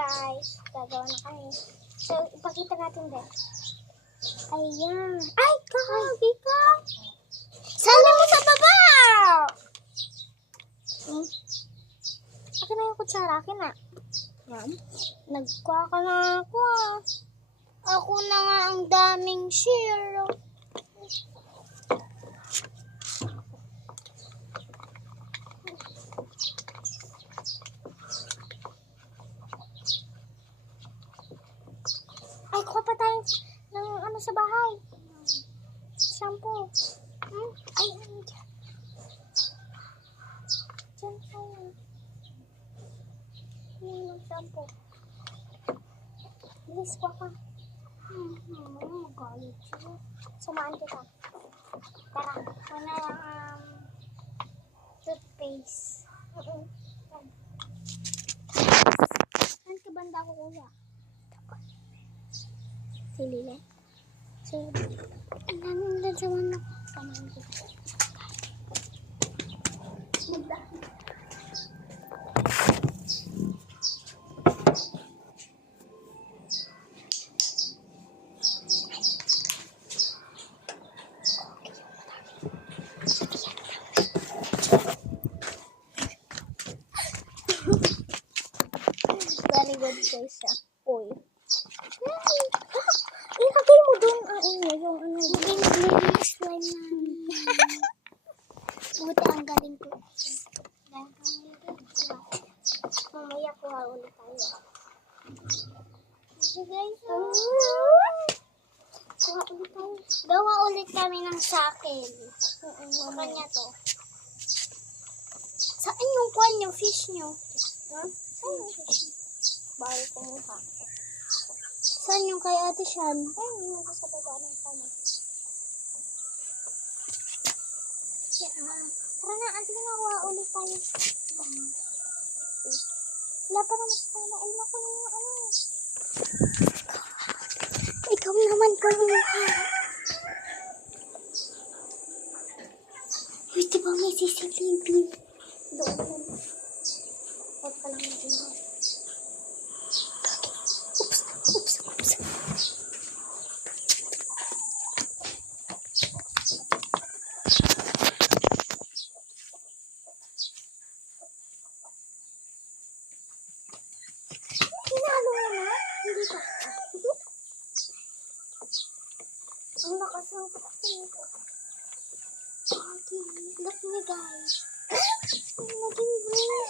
guys, gagawa na kami. So, ipakita natin din. Ayan. Ay, kagi ka. Sana mo sa baba! Akin na yung kutsara. Akin na. Nagkuha ka na ako ah. Ako na nga ang daming share. Ay, kuha pa tayo ng ano sa bahay. Shampoo. Ay, ano dyan? Dyan tayo. Yung shampoo. Bilis, kuha ka. Magalit siya. Sumaan kita. Tara, muna lang toothpaste. Saan ka banda ako kuya? Si Lile. Nandun sa manok. Samahan kita. Very good guys siya. Uy. Ilagay mo doon yung ano. Maging slime na. Buti ang galing ko. Mamaya kuha ulit tayo. So guys, kuha ulit tayo. Gawa ulit kami ng sakin. Sa kanya to. Saan yung kwan yung fish nyo? Saan yung fish nyo? Bawal ko mukha. Saan yung kay Ate Shan? Ay, yung sa baba ng kama. Tara na, ante na kuha ulit tayo. Wala pa naman sa kama. Elma ko yung ano. Ikaw naman ko yung mukha. Uy, diba may CCTV? Doon. Huwag ka lang mag-ingat. Oops. Hinalo mo na? Hindi pa. Ang lakas ng patin ko. Okay, look me guys. Naging green.